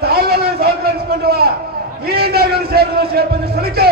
ಸಾಲ ಸಾಲ ಕಳಿಸ್ಕೊಂಡ್ವಾ ಈ ನಗರ ಸೇರಿದ ಸೇರ್ಪಂದ್ರೆ ಸ್ಥಳಕ್ಕೆ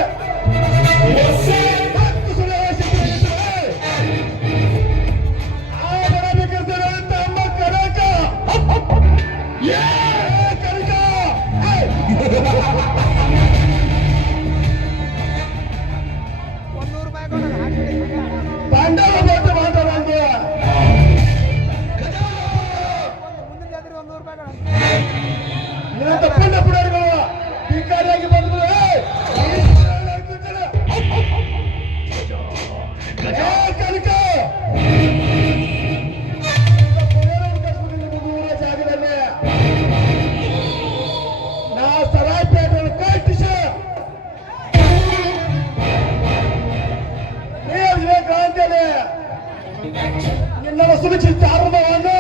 ವಿವೇಕಾನಂದಲ್ಲಿ ನಿನ್ನ ಸುರಕ್ಷಿತ ಆರಂಭವನ್ನು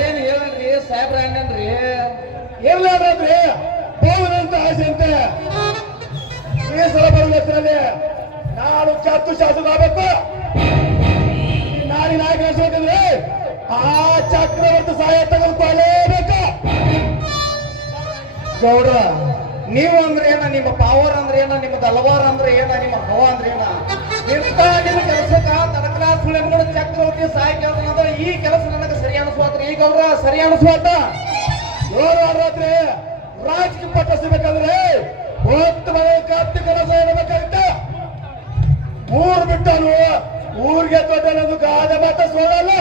ಏನ್ ಹೇಳ್ರಿ ಸಾಹೇಬ್ರ ಹಂಗನ್ರಿ ಎಲ್ಲಾದ್ರಿ ಹೋಗುದಂತ ಆಸೆ ಅಂತೆ ಈ ಸಲ ಬರುವ ನಾಡು ಚತ್ತು ಶಾಸಕ ಆಗ್ಬೇಕು ನಾಡಿನ ನಾಯಕ ನಡೆಸಬೇಕಂದ್ರೆ ಆ ಚಕ್ರವರ್ತಿ ಸಹಾಯ ತಗೊಳ್ಕೊಳ್ಳೇಬೇಕು ಗೌಡ್ರ, ನೀವು ಅಂದ್ರೆ ಏನ, ನಿಮ್ಮ ಪವರ್ ಅಂದ್ರೆ ಏನ ನಿಮ್ಮ ತಲವಾರ್ ಅಂದ್ರೆ ಏನ, ನಿಮ್ಮ ಹವ ಅಂದ್ರೆ ಏನ? ಇಂತ ನಿಮ್ಮ ಕೆಲಸಕ್ಕ ತಡಕಲ ಸುಳಿಮಗಳು ಚಕ್ರವರ್ತಿ ಸಹಾಯ ಕೇಳ್ತಾನಂದ್ರೆ ಈ ಕೆಲಸ ನನಗೆ ಸರಿ ಅನಿಸ್ವಾತ್ರಿ ಈ ಗೌಡ್ರ, ಸರಿ ಅನಿಸ್ವಾತ ಗೌರವ ರಾತ್ರಿ ರಾಜಕೀಯ ಪಟ್ಟ ಸಿಗ್ಬೇಕಂದ್ರೆ ಹೊತ್ತು ಮನೆ ಕೆಲಸ ಇರಬೇಕಾಗಿತ್ತ ಊರ್ ಬಿಟ್ಟನು ಊರಿಗೆ ದೊಡ್ಡ ಗಾದ ಮಾತ ಸೋಡಲ್ಲ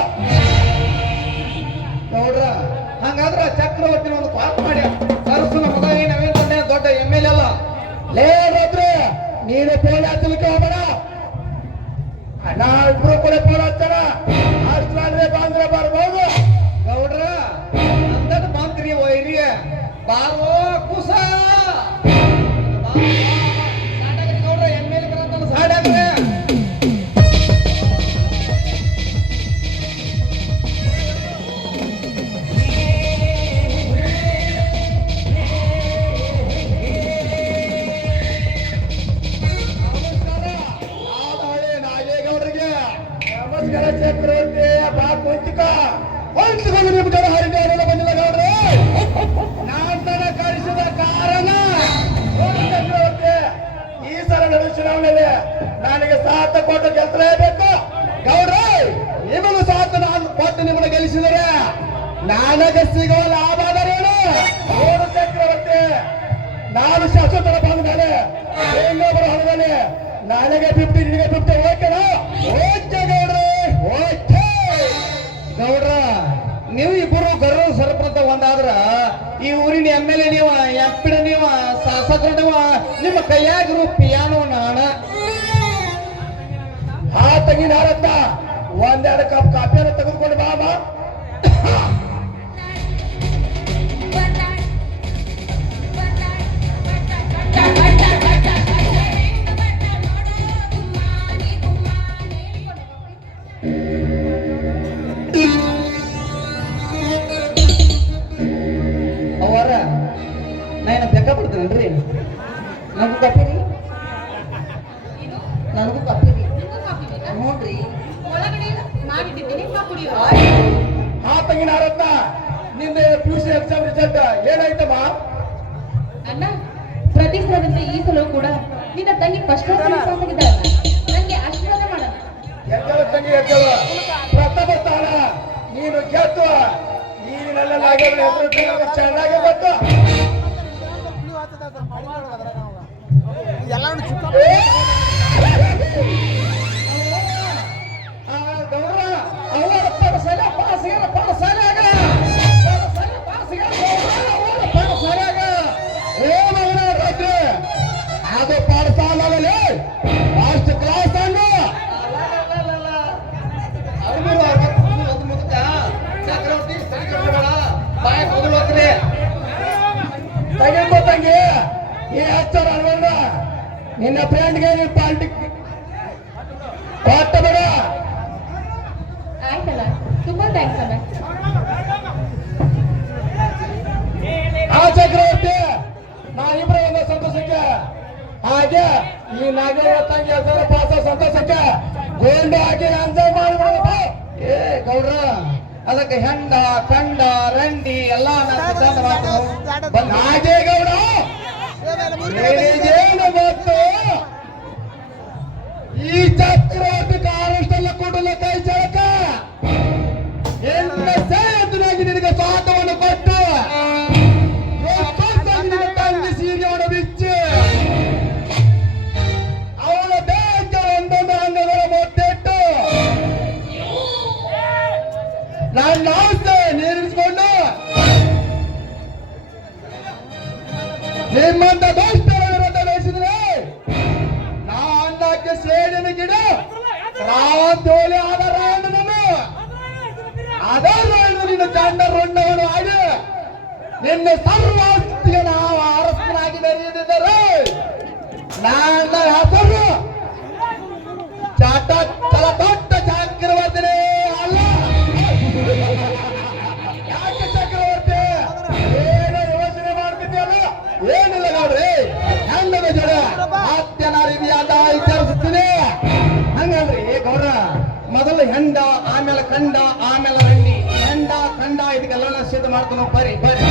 ನೋಡ್ರ, ಹಂಗಾದ್ರ ಚಕ್ರವರ್ತಿನ ಒಂದು ಪಾಪ ಮಾಡಿ. ಸರಸನ ಮಗ ಏನವೇನ್ ತಂದೆ ದೊಡ್ಡ ಎಂ ಎಲ್ ಅಲ್ಲ. ಲೇ ರಾತ್ರಿ ನೀನು ಫೋನ್ ಹಚ್ಚಲಿಕ್ಕೆ ಹೋಗ್ಬೇಡ. ನಾ ಇಬ್ರು ಕೂಡ ಫೋನ್ ಹಚ್ಚಾರ ಅಷ್ಟಾದ್ರೆ ಬಂದ್ರೆ ಬರ್ಬೋದು. ಗೌಡ್ರ ಅಂದದ ಬಂತ್ರಿ ವೈರಿ ಬಾರೋ ಕುಸ. ಹೊಂಚಿಕೊಂಡು ನಿಮ್ ಜನ ಹರಿದಾರೆಲ್ಲ ಬಂದಿಲ್ಲ ಗೌಡ್ರೆ. ನಾನ್ ಕಳಿಸಿದ ಕಾರಣ ಈ ಸಲ ನಡೆದ ಚುನಾವಣೆಯಲ್ಲಿ ನನಗೆ ಸಾಥ ಕೊಟ್ಟು ಗೆಲ್ಸಲೇಬೇಕು ಗೌಡ್ರೆ, ನಿಮಗೂ ಸಾಥ ನಾನು ಕೊಟ್ಟು ನಿಮ್ಮನ್ನ ಗೆಲ್ಲಿಸಿದರೆ ನನಗೆ ಸಿಗುವ ಲಾಭ ಅದರೇನು ನೋಡು ಚಕ್ರವರ್ತಿ, ನಾನು ಶಾಶ್ವತರ ಬಂದ ಮೇಲೆ ಇನ್ನೊಬ್ಬರ ಹೊರದಲ್ಲಿ ನನಗೆ ಫಿಫ್ಟಿ ನಿನಗೆ ಫಿಫ್ಟಿ ನೀವ ನಿಮ್ಮ ಕೈಯಾಗಿರು ಪಿಯಾನೋ ನಾಣ ಆ ತಂಗಿನ ಹಾರತ್ತ ಒಂದೆರಡು ಕಪ್ ಕಾಫಿಯನ್ನು ತೆಗೆದುಕೊಂಡು ಬಾ. ಆ ತೆಂಗಿನ ಹಾರತ್ತ ನಿಂದ P U C exam result ಏನಾಯ್ತಮ್ಮ? ಅಣ್ಣ ಪ್ರತಿ ಸಲದಂತೆ ಈ ಸಲ ಕೂಡ ನಿನ್ನ ತಂಗಿ ಫಸ್ಟ್ ಕ್ಲಾಸ್ ಪಾಸ್ ಆಗಿದ್ದಾಳಲ್ಲ ನಂಗೆ ಆಶೀರ್ವಾದ ಮಾಡೋಣ ಎದ್ದವ ತಂಗಿ ಎದ್ದವ ಪ್ರಥಮ ಸ್ಥಾನ ನೀನು ಗೆದ್ದು ಈಗಿನೆಲ್ಲ ನಾಗೇಂದ್ರ ಹೆಸರು ಚೆನ್ನಾಗಿ ಗೊತ್ತು. ಎಲ್ಲಾನು ಚಿಕ್ಕ ಲಾಸ್ಟ್ ಕ್ಲಾಸ್ ಹಂಗ ಚಕ್ರವರ್ತಿ ಬಾಯಕ್ ತಂಗಿ ಅಲ್ವಂದ ನಿನ್ನ ಫ್ರೆಂಡ್ಗೆ ನೀನ್ ಪಾಲ್ಟಿ ಕೊಟ್ಟ ಬೇಡ. ಆಯ್ತಲ್ಲ ತುಂಬಾ ಥ್ಯಾಂಕ್ಸ್ ಅಣ್ಣ ಆ ಚಕ್ರವರ್ತಿ ನಾವಿಬ್ರ ಒಂದು ಸಂತೋಷಕ್ಕೆ. ಹಾಗೆ ಈ ನಾಗರ ತಂಗಿ ಹೆಸರು ಪಾಸ ಸಂತೋಷಕ್ಕೆ ಗೋಲ್ಡ್ ಹಾಕಿ ಎಂಜಾಯ್ ಮಾಡ್ಬಿಡೋದು. ಏ ಗೌಡ್ರ ಅದಕ್ಕೆ ಹೆಂಡ ಕಂಡ ರಂಡಿ ಎಲ್ಲಾ ನಾಲ್ಕು ಗೌಡ ಈ ಚಕ್ರ ಕಾರಷ್ಟೆಲ್ಲ ಕೊಡಲ್ಲ ಆಸ್ತಿ ನೀರಿಸಿಕೊಂಡು. ನಿಮ್ಮಂತ ದುಷ್ಟರ ವಿರುದ್ಧ ನಡೆಸಿದ್ರೆ ನಾನ್ನಕ್ಕೆ ಸೇಡಿನ ಗಿಡ ರಾವತೋಲೆ ಆದ ರಾಯಣ್ಣನನ್ನು ಅದೇ ನಿನ್ನ ಚಂಡ ರೊಂಡವನು ಆಡಿ ನಿನ್ನ ಸರ್ವಾಸ್ತಿಗೆ ನಾವು ಅರಸನಾಗಿ ನಾ ನನ್ನ ಹೆಸರು ಚಟ ಚಲ ವಿಚಾರಿಸುತ್ತೀನಿ ಹಂಗಲ್ರಿ ಗೌರ, ಮೊದಲು ಹೆಂಡ, ಆಮೇಲೆ ಕಂಡ, ಆಮೇಲೆ ರಂಡಿ ಹೆಂಡ, ಕಂಡ, ಇದಕ್ಕೆಲ್ಲ ಸಿದ್ಧ ಮಾಡ್ತಾನ. ಬರ್ರಿ ಬರ್ರಿ